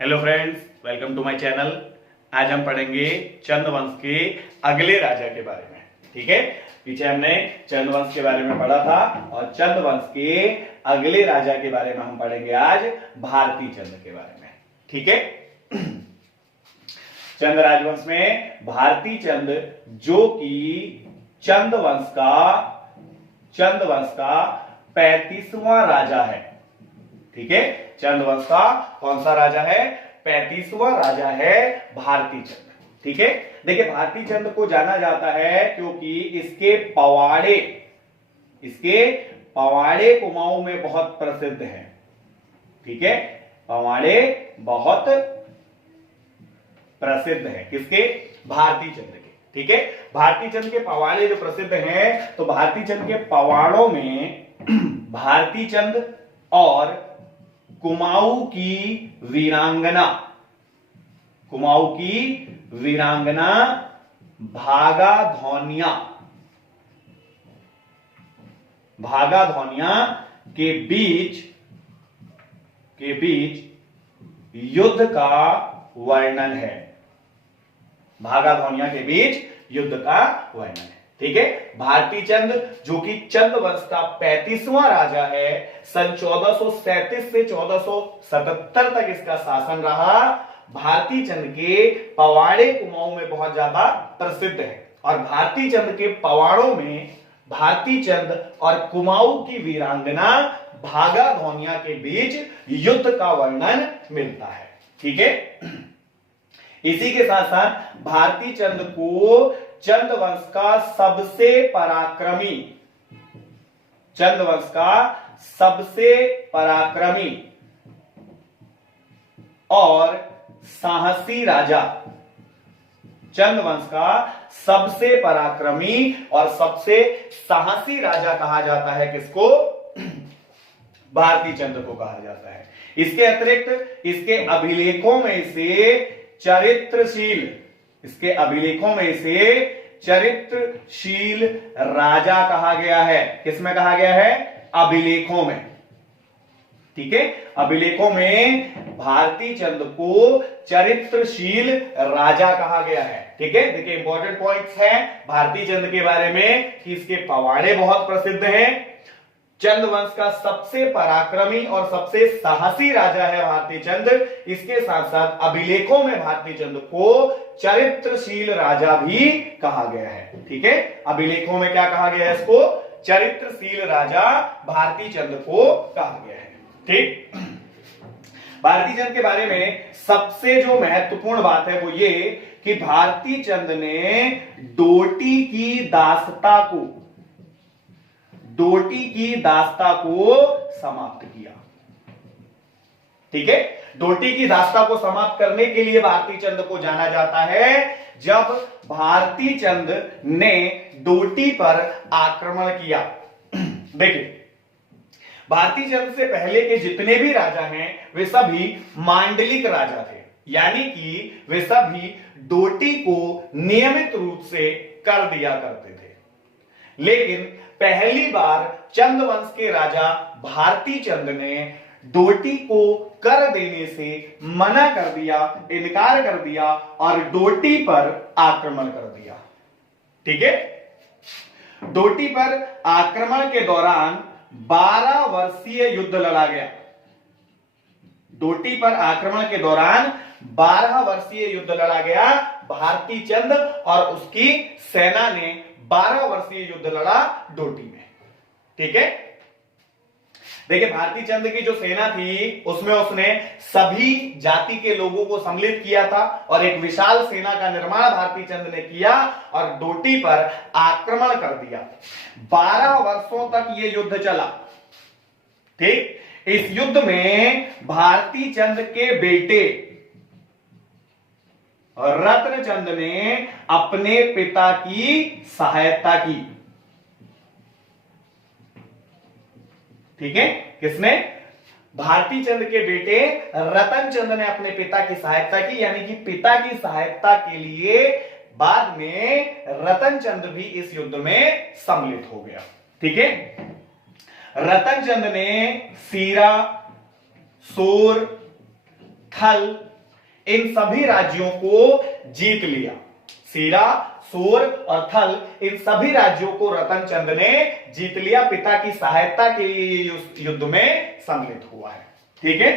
Hello friends, welcome to my channel. आज हम पढ़ेंगे चंद वंश के अगले राजा के बारे में। ठीक है, पीछे हमने चंद वंश के बारे में पढ़ा था और चंद वंश के अगले राजा के बारे में हम पढ़ेंगे आज भारती चंद के बारे में। ठीक है, चंद राजवंश में भारती चंद जो कि चंद वंश का 35वां राजा है। ठीक है, चंद वंश का कौन सा राजा है? 35वां राजा है भारती चंद। ठीक है, देखिए भारती चंद को जाना जाता है क्योंकि इसके पवाड़े कुमाऊं में बहुत प्रसिद्ध है। ठीक है, पवाड़े बहुत प्रसिद्ध है किसके? भारती चंद के। ठीक है, भारती चंद के पवाड़े जो प्रसिद्ध हैं, तो भारती चंद के पवाड़ों में भारती चंद और कुमाऊं की वीरांगना भागा धौनिया के बीच युद्ध का वर्णन है। भागा धौनिया के बीच युद्ध का वर्णन है। ठीक है, भारती चंद जो कि चंद वंश का 35वां राजा है, सन 1437 से 1477 तक इसका शासन रहा। भारती चंद के पवाड़े कुमाऊं में बहुत ज्यादा प्रसिद्ध है और भारती चंद के पवाड़ों में भारती चंद और कुमाऊं की वीरांगना भागा धौनिया के बीच युद्ध का वर्णन मिलता है। ठीक है, इसी के साथ साथ भारती चंद को चंद वंश का सबसे पराक्रमी और साहसी राजा, चंद वंश का सबसे पराक्रमी और सबसे साहसी राजा कहा जाता है। किसको? भारती चंद को कहा जाता है। इसके अतिरिक्त इसके अभिलेखों में से चरित्रशील राजा कहा गया है। किसमें कहा गया है? अभिलेखों में। ठीक है, अभिलेखों में भारती चंद को चरित्रशील राजा कहा गया है। ठीक है, देखिए इंपॉर्टेंट पॉइंट्स हैं भारती चंद के बारे में कि इसके पवाड़े बहुत प्रसिद्ध हैं, चंद वंश का सबसे पराक्रमी और सबसे साहसी राजा है भारती चंद। इसके साथ साथ अभिलेखों में भारती चंद को चरित्रशील राजा भी कहा गया है। ठीक है, अभिलेखों में क्या कहा गया है? इसको चरित्रशील राजा भारती चंद को कहा गया है। ठीक, भारती चंद के बारे में सबसे जो महत्वपूर्ण बात है वो ये कि भारती चंद ने डोटी की दास्ता को समाप्त किया। ठीक है, डोटी की दास्ता को समाप्त करने के लिए भारती चंद को जाना जाता है। जब भारती चंद ने डोटी पर आक्रमण किया, देखिए भारती चंद से पहले के जितने भी राजा हैं वे सभी मांडलिक राजा थे, यानी कि वे सभी डोटी को नियमित रूप से कर दिया करते थे। लेकिन पहली बार चंद वंश के राजा भारती चंद ने डोटी को कर देने से मना कर दिया, इनकार कर दिया और डोटी पर आक्रमण कर दिया। ठीक है, डोटी पर आक्रमण के दौरान 12 वर्षीय युद्ध लड़ा गया। डोटी पर आक्रमण के दौरान 12 वर्षीय युद्ध लड़ा गया। भारती चंद और उसकी सेना ने 12 वर्षीय युद्ध लड़ा डोटी में। ठीक है, देखिए भारती चंद की जो सेना थी उसमें उसने सभी जाति के लोगों को सम्मिलित किया था और एक विशाल सेना का निर्माण भारती चंद ने किया और डोटी पर आक्रमण कर दिया। 12 वर्षों तक यह युद्ध चला। ठीक, इस युद्ध में भारती चंद के बेटे रत्नचंद ने अपने पिता की सहायता की। ठीक है, किसने? भारती चंद के बेटे रतनचंद ने अपने पिता की सहायता की, यानी कि पिता की सहायता के लिए बाद में रतनचंद भी इस युद्ध में सम्मिलित हो गया। ठीक है, रतनचंद ने सीरा, सोर, थल, इन सभी राज्यों को जीत लिया। सीरा, सोर और थल, इन सभी राज्यों को रतनचंद ने जीत लिया। पिता की सहायता के लिए युद्ध में सम्मिलित हुआ है। ठीक है,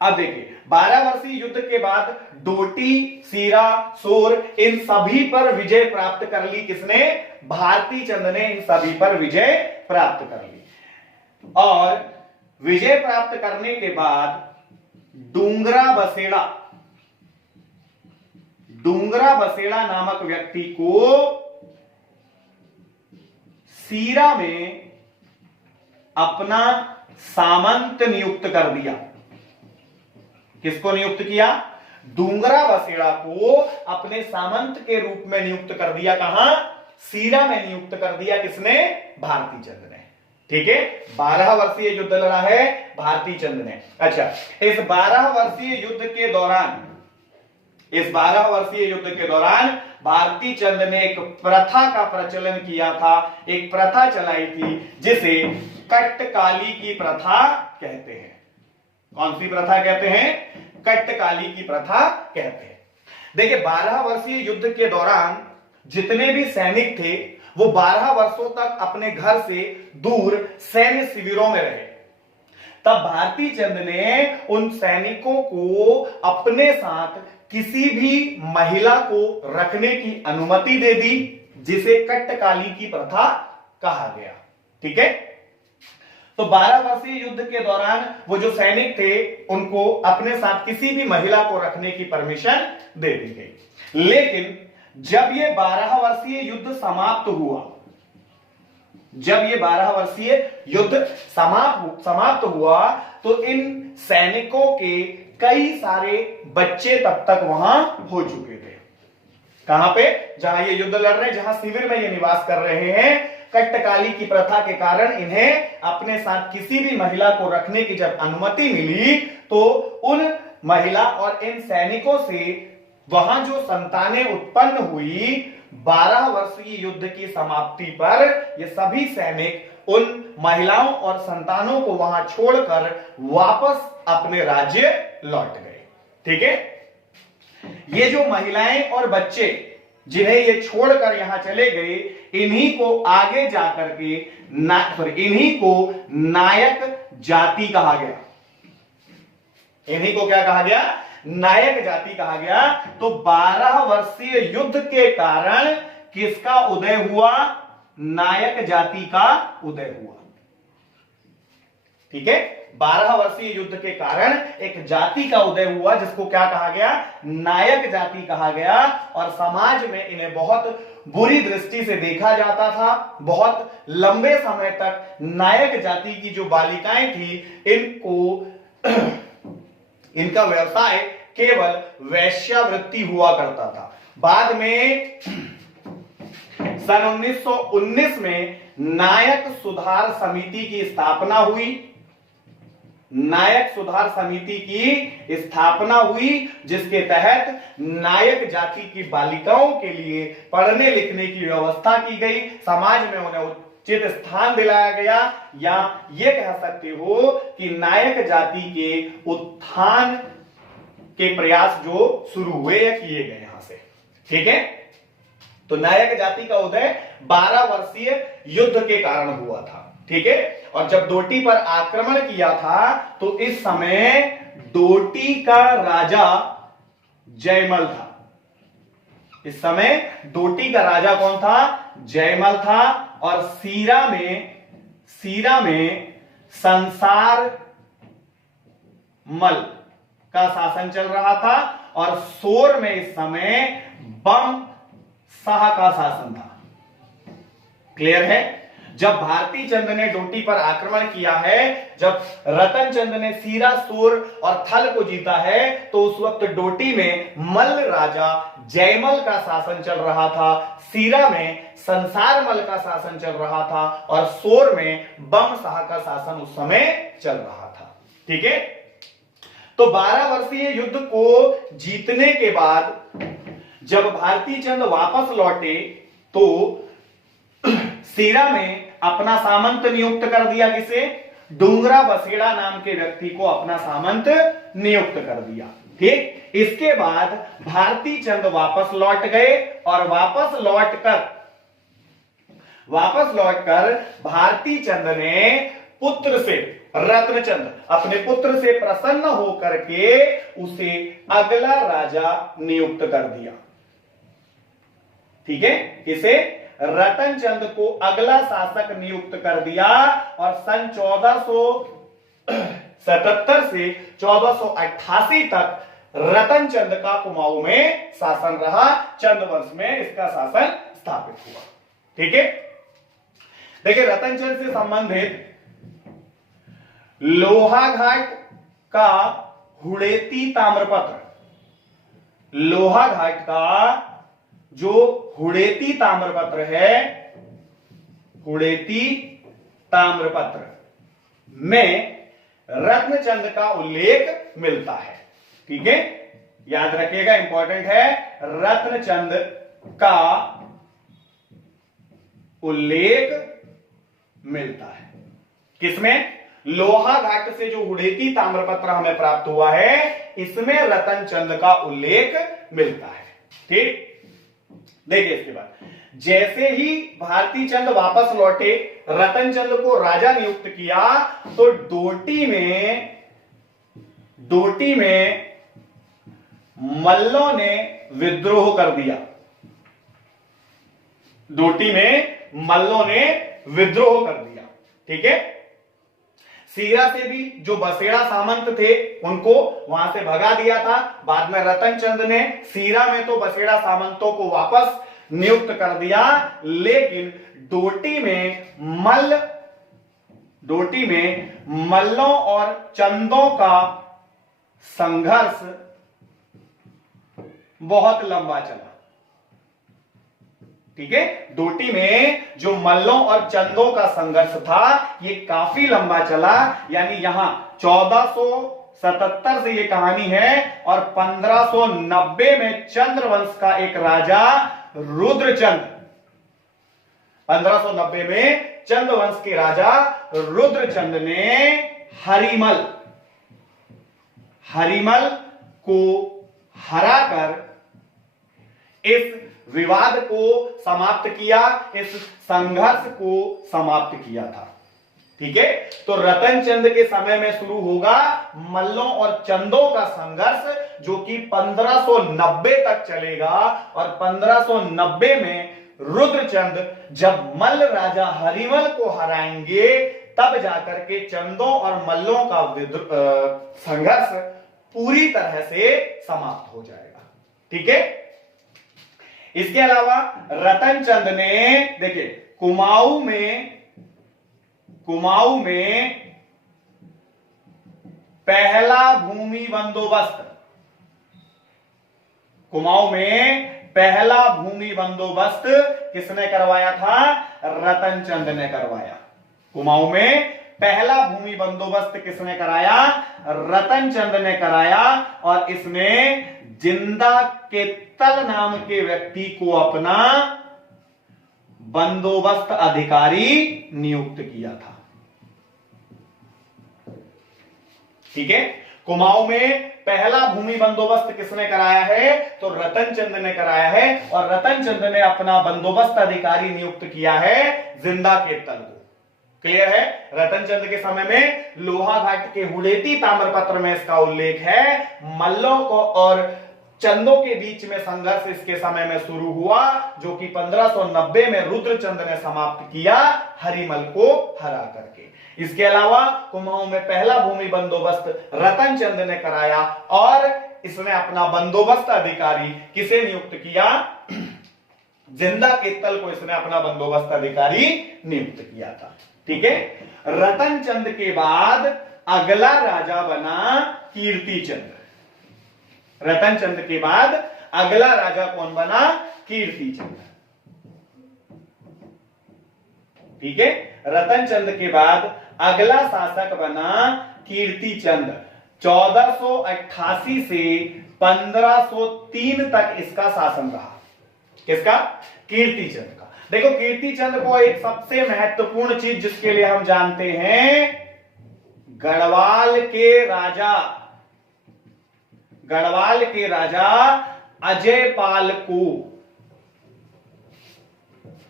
अब देखिए 12 वर्षीय युद्ध के बाद डोटी, सीरा, सोर इन सभी पर विजय प्राप्त कर ली। किसने? भारती चंद ने इन सभी पर विजय प्राप्त कर ली। और विजय प्राप्त करने के बाद डूंगरा बसेड़ा नामक व्यक्ति को सीरा में अपना सामंत नियुक्त कर दिया। किसको नियुक्त किया? डूंगरा बसेड़ा को अपने सामंत के रूप में नियुक्त कर दिया। कहां? सीरा में नियुक्त कर दिया। किसने? भारती चंद ने। ठीक है, 12 वर्षीय युद्ध लड़ा है भारती चंद ने। अच्छा, इस 12 वर्षीय युद्ध के दौरान भारती चंद ने एक प्रथा का प्रचलन किया था, एक प्रथा चलाई थी जिसे कट्टकाली की प्रथा कहते हैं। कौन सी प्रथा कहते हैं? कट्टकाली की प्रथा कहते हैं। देखिए 12 वर्षीय युद्ध के दौरान जितने भी सैनिक थे वो 12 वर्षों तक अपने घर से दूर सैन्य शिविरों में रहे। तब भारती चंद ने उन सैनिकों को अपने साथ किसी भी महिला को रखने की अनुमति दे दी, जिसे कट्टकाली की प्रथा कहा गया। ठीक है, तो 12 वर्षीय युद्ध के दौरान वो जो सैनिक थे उनको अपने साथ किसी भी महिला को रखने की परमिशन दे दी गई। लेकिन जब ये 12 वर्षीय युद्ध समाप्त हुआ, समाप्त हुआ तो इन सैनिकों के कई सारे बच्चे तब तक वहां हो चुके थे। कहां पे? जहां ये युद्ध लड़ रहे हैं, जहां शिविर में ये निवास कर रहे हैं। कट्टकाली की प्रथा के कारण इन्हें अपने साथ किसी भी महिला को रखने की जब अनुमति मिली तो उन महिला और इन सैनिकों से वहां जो संतानें उत्पन्न हुई, 12 वर्षीय युद्ध की समाप्ति पर ये सभी सैनिक उन महिलाओं और संतानों को वहां छोड़कर वापस अपने राज्य लौट गए। ठीक है, ये जो महिलाएं और बच्चे जिन्हें ये छोड़कर यहां चले गए, इन्हीं को आगे जाकर के इन्हीं को नायक जाति कहा गया। इन्हीं को क्या कहा गया? नायक जाति कहा गया। तो 12 वर्षीय युद्ध के कारण किसका उदय हुआ? नायक जाति का उदय हुआ। ठीक है, 12 वर्षीय युद्ध के कारण एक जाति का उदय हुआ जिसको क्या कहा गया? नायक जाति कहा गया। और समाज में इन्हें बहुत बुरी दृष्टि से देखा जाता था। बहुत लंबे समय तक नायक जाति की जो बालिकाएं थी, इनका व्यवसाय केवल वेश्यावृत्ति हुआ करता था। बाद में सन 1919 में नायक सुधार समिति की स्थापना हुई। नायक सुधार समिति की स्थापना हुई जिसके तहत नायक जाति की बालिकाओं के लिए पढ़ने लिखने की व्यवस्था की गई। समाज में उन्हें उचित स्थान दिलाया गया, या ये कह सकते हो कि नायक जाति के उत्थान के प्रयास जो शुरू हुए या किए गए यहां से। ठीक है, तो नायक जाति का उदय 12 वर्षीय युद्ध के कारण हुआ था। ठीक है, और जब डोटी पर आक्रमण किया था तो इस समय डोटी का राजा जयमल था। इस समय डोटी का राजा कौन था? जयमल था। और सीरा में संसार मल का शासन चल रहा था। और सोर में इस समय बम शाह का शासन था। क्लियर है? जब भारती चंद ने डोटी पर आक्रमण किया है, जब रतन चंद ने सीरा, सोर और थल को जीता है, तो उस वक्त डोटी में मल्ल राजा जयमल का शासन चल रहा था, सीरा में संसार मल का शासन चल रहा था और सोर में बम शाह का शासन उस समय चल रहा था। ठीक है, तो 12 वर्षीय युद्ध को जीतने के बाद जब भारती चंद वापस लौटे तो सीरा में अपना सामंत नियुक्त कर दिया। किसे? डूंगरा बसेड़ा नाम के व्यक्ति को अपना सामंत नियुक्त कर दिया। ठीक, इसके बाद भारती चंद वापस लौट गए और वापस लौटकर भारती चंद ने पुत्र से, रत्नचंद अपने पुत्र से प्रसन्न होकर के उसे अगला राजा नियुक्त कर दिया। ठीक है, इसे रतनचंद को अगला शासक नियुक्त कर दिया और सन 1477 से 1488 तक रतनचंद का कुमाऊं में शासन रहा। चंद वंश में इसका शासन स्थापित हुआ। ठीक है, देखिए रतनचंद से संबंधित लोहाघाट का हुड़ेती ताम्रपत्र, लोहाघाट का जो हुड़ेती ताम्रपत्र है, हुड़ेती ताम्रपत्र में रत्नचंद का उल्लेख मिलता है। ठीक है, याद रखिएगा, इंपॉर्टेंट है, रत्नचंद का उल्लेख मिलता है। किसमें? लोहाघाट से जो हुड़ेती ताम्रपत्र हमें प्राप्त हुआ है, इसमें रतनचंद का उल्लेख मिलता है। ठीक, देखिए इसके बाद जैसे ही भारती चंद वापस लौटे, रतनचंद को राजा नियुक्त किया, तो डोटी में मल्लों ने विद्रोह कर दिया। डोटी में मल्लों ने विद्रोह कर दिया। ठीक है, सीरा से भी जो बसेड़ा सामंत थे उनको वहां से भगा दिया था। बाद में रतनचंद ने सीरा में तो बसेड़ा सामंतों को वापस नियुक्त कर दिया, लेकिन डोटी में मल्लों और चंदों का संघर्ष बहुत लंबा चला। ठीक है, डोटी में जो मल्लों और चंदों का संघर्ष था, ये काफी लंबा चला। यानी यहां 1477 से ये कहानी है और 1590 में चंद्रवंश का एक राजा रुद्रचंद, 1590 में चंद्रवंश के राजा रुद्रचंद ने हरिमल को हराकर इस विवाद को समाप्त किया, इस संघर्ष को समाप्त किया था। ठीक है, तो रतनचंद के समय में शुरू होगा मल्लों और चंदों का संघर्ष, जो कि 1590 तक चलेगा। और 1590 में रुद्रचंद जब मल्ल राजा हरिमल को हराएंगे, तब जाकर के चंदों और मल्लों का संघर्ष पूरी तरह से समाप्त हो जाएगा। ठीक है, इसके अलावा रतनचंद ने, देखिए, कुमाऊं में पहला भूमि बंदोबस्त, कुमाऊं में पहला भूमि बंदोबस्त किसने करवाया था? रतनचंद ने करवाया। कुमाऊं में पहला भूमि बंदोबस्त किसने कराया? रतनचंद ने कराया। और इसने जिंदा केतल नाम के व्यक्ति को अपना बंदोबस्त अधिकारी नियुक्त किया था। ठीक है, कुमाऊं में पहला भूमि बंदोबस्त किसने कराया है? तो रतनचंद ने कराया है। और रतनचंद ने अपना बंदोबस्त अधिकारी नियुक्त किया है जिंदा केतल को। क्लियर है? रतनचंद के समय में लोहाघाट के हुड़ेती ताम्रपत्र में इसका उल्लेख है। मल्लों को और चंदों के बीच में संघर्ष इसके समय में शुरू हुआ, जो कि 1590 में रुद्रचंद ने समाप्त किया हरिमल को हरा करके। इसके अलावा कुमाऊं में पहला भूमि बंदोबस्त रतनचंद ने कराया और इसने अपना बंदोबस्त अधिकारी किसे नियुक्त किया? जिंदा केतल को इसने अपना बंदोबस्त अधिकारी नियुक्त किया था। ठीक है, रतनचंद के बाद अगला राजा बना कीर्तिचंद। रतनचंद के बाद अगला राजा कौन बना? कीर्तिचंद। ठीक है, रतनचंद के बाद अगला शासक बना कीर्तिचंद। 1488 से 1503 तक इसका शासन रहा। किसका? कीर्तिचंद का। देखो, कीर्तिचंद को एक सबसे महत्वपूर्ण चीज जिसके लिए हम जानते हैं, गढ़वाल के राजा अजयपाल को,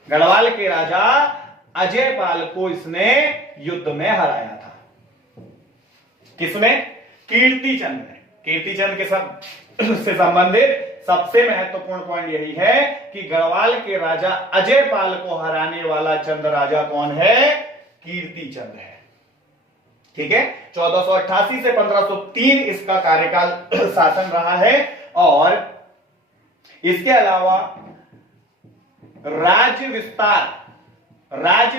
गढ़वाल के राजा अजयपाल को इसने युद्ध में हराया था। किसने? कीर्तिचंद ने। कीर्तिचंद के सब से संबंधित सबसे महत्वपूर्ण पॉइंट यही है कि गढ़वाल के राजा अजयपाल को हराने वाला चंद राजा कौन है? कीर्तिचंद है। ठीक है, 1488 से 1503 इसका कार्यकाल शासन रहा है। और इसके अलावा राज्य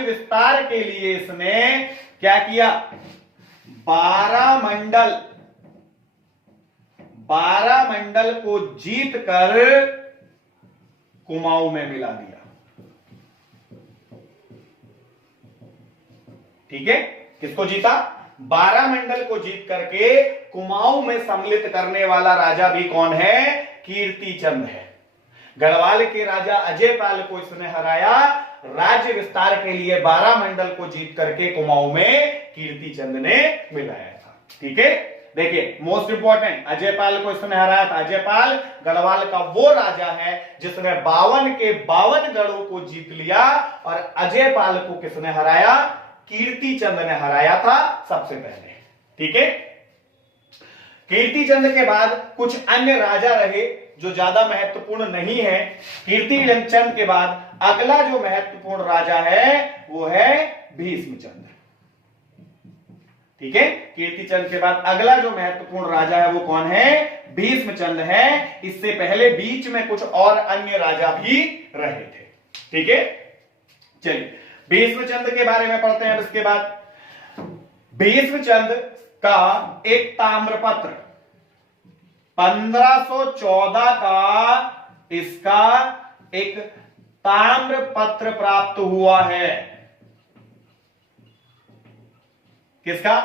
विस्तार के लिए इसने क्या किया? 12 मंडल को जीत कर कुमाऊं में मिला दिया। ठीक है, किसको जीता? 12 मंडल को जीत करके कुमाऊं में सम्मिलित करने वाला राजा भी कौन है? कीर्तिचंद है। गढ़वाल के राजा अजयपाल को इसने हराया, राज्य विस्तार के लिए 12 मंडल को जीत करके कुमाऊं में कीर्तिचंद ने मिलाया था। ठीक है, देखिए मोस्ट इंपॉर्टेंट, अजयपाल को इसने हराया था। अजयपाल गढ़वाल का वो राजा है जिसने 52 के 52 गढ़ों को जीत लिया। और अजयपाल को किसने हराया? कीर्तिचंद ने हराया था सबसे पहले। ठीक है, कीर्तिचंद के बाद कुछ अन्य राजा रहे जो ज्यादा महत्वपूर्ण नहीं है। कीर्तिचंद के बाद अगला जो महत्वपूर्ण राजा है वो है भीष्मचंद। ठीक है, कीर्तिचंद के बाद अगला जो महत्वपूर्ण राजा है वो कौन है? भीष्मचंद है। इससे पहले बीच में कुछ और अन्य राजा भी रहे थे। ठीक है, चलिए भीष्मचंद के बारे में पढ़ते हैं। इसके बाद भीष्मचंद का एक ताम्रपत्र 1514 का इसका एक ताम्रपत्र प्राप्त हुआ है। किसका?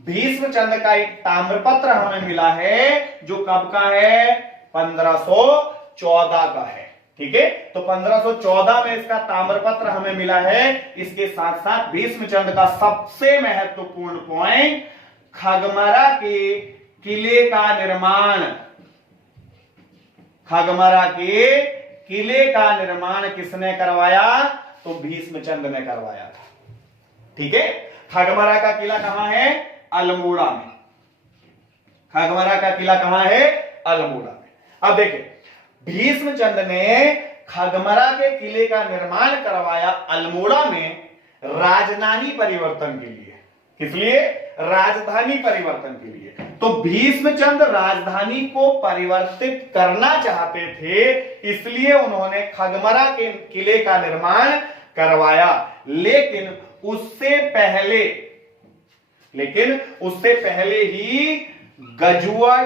भीष्मचंद का एक ताम्रपत्र हमें मिला है जो कब का है? 1514 का है। ठीक है, तो 1514 में इसका ताम्रपत्र हमें मिला है। इसके साथ साथ भीष्मचंद का सबसे महत्वपूर्ण पॉइंट, खगमरा के किले का निर्माण। खगमरा के किले का निर्माण किसने करवाया? तो भीष्मचंद ने करवाया था। ठीक है, खगमरा का किला कहां है? अल्मोड़ा में। खगमरा का किला कहां है? अल्मोड़ा में। अब देखिए, भीष्मचंद ने खगमरा के किले का निर्माण करवाया अल्मोड़ा में राजधानी परिवर्तन के लिए। किस लिए? राजधानी परिवर्तन के लिए। तो भीष्मचंद राजधानी को परिवर्तित करना चाहते थे, इसलिए उन्होंने खगमरा के किले का निर्माण करवाया। लेकिन उससे पहले ही गजुआ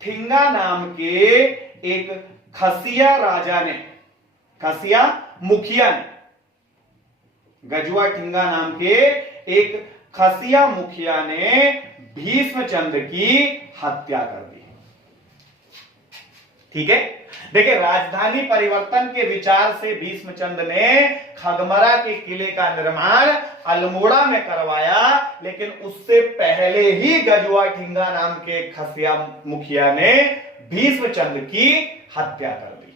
ठिंगा नाम के एक खसिया राजा ने, खसिया मुखिया ने, गजुआ ठिंगा नाम के एक खसिया मुखिया ने भीष्मचंद की हत्या कर दी। ठीक है, देखिए राजधानी परिवर्तन के विचार से भीष्मचंद ने खगमरा के किले का निर्माण अल्मोड़ा में करवाया, लेकिन उससे पहले ही गजुआ ठिंगा नाम के खसिया मुखिया ने भीष्मचंद की हत्या कर दी।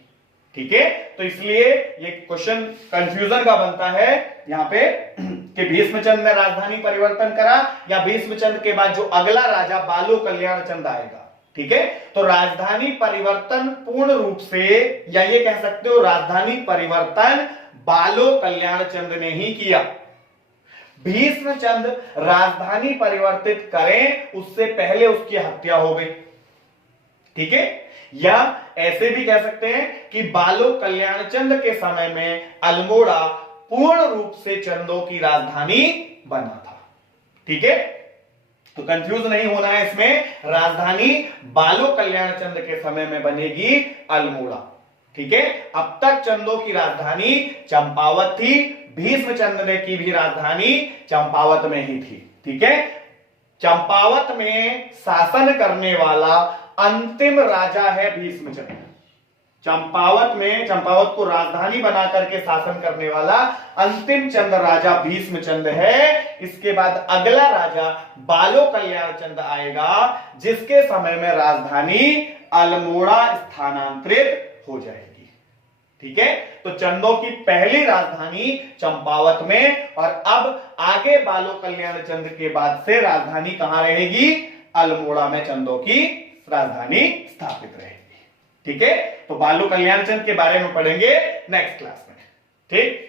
ठीक है, तो इसलिए ये क्वेश्चन कंफ्यूजन का बनता है यहां पे कि भीष्मचंद ने राजधानी परिवर्तन करा या भीष्मचंद के बाद जो अगला राजा बालो कल्याण चंद आएगा। ठीक है, तो राजधानी परिवर्तन पूर्ण रूप से, या ये कह सकते हो राजधानी परिवर्तन बालो कल्याण चंद ने ही किया। भीष्मचंद राजधानी परिवर्तित करें उससे पहले उसकी हत्या हो गई। ठीक है, या ऐसे भी कह सकते हैं कि बालो कल्याण चंद के समय में अल्मोड़ा पूर्ण रूप से चंदों की राजधानी बना था। ठीक है, तो कंफ्यूज नहीं होना है इसमें, राजधानी बालो कल्याण चंद के समय में बनेगी अल्मोड़ा। ठीक है, अब तक चंदों की राजधानी चंपावत थी, भीष्मचंद ने की भी राजधानी चंपावत में ही थी। ठीक है, चंपावत में शासन करने वाला अंतिम राजा है भीष्मचंद। चंपावत को राजधानी बना करके शासन करने वाला अंतिम चंद राजा भीष्मचंद है। इसके बाद अगला राजा बालो कल्याण चंद आएगा, जिसके समय में राजधानी अल्मोड़ा स्थानांतरित हो जाएगी। ठीक है, तो चंदों की पहली राजधानी चंपावत में, और अब आगे बालो कल्याण चंद के बाद से राजधानी कहां रहेगी? अल्मोड़ा में चंदों की राजधानी स्थापित रहेगी। ठीक है, तो बालो कल्याण चंद के बारे में पढ़ेंगे नेक्स्ट क्लास में। ठीक।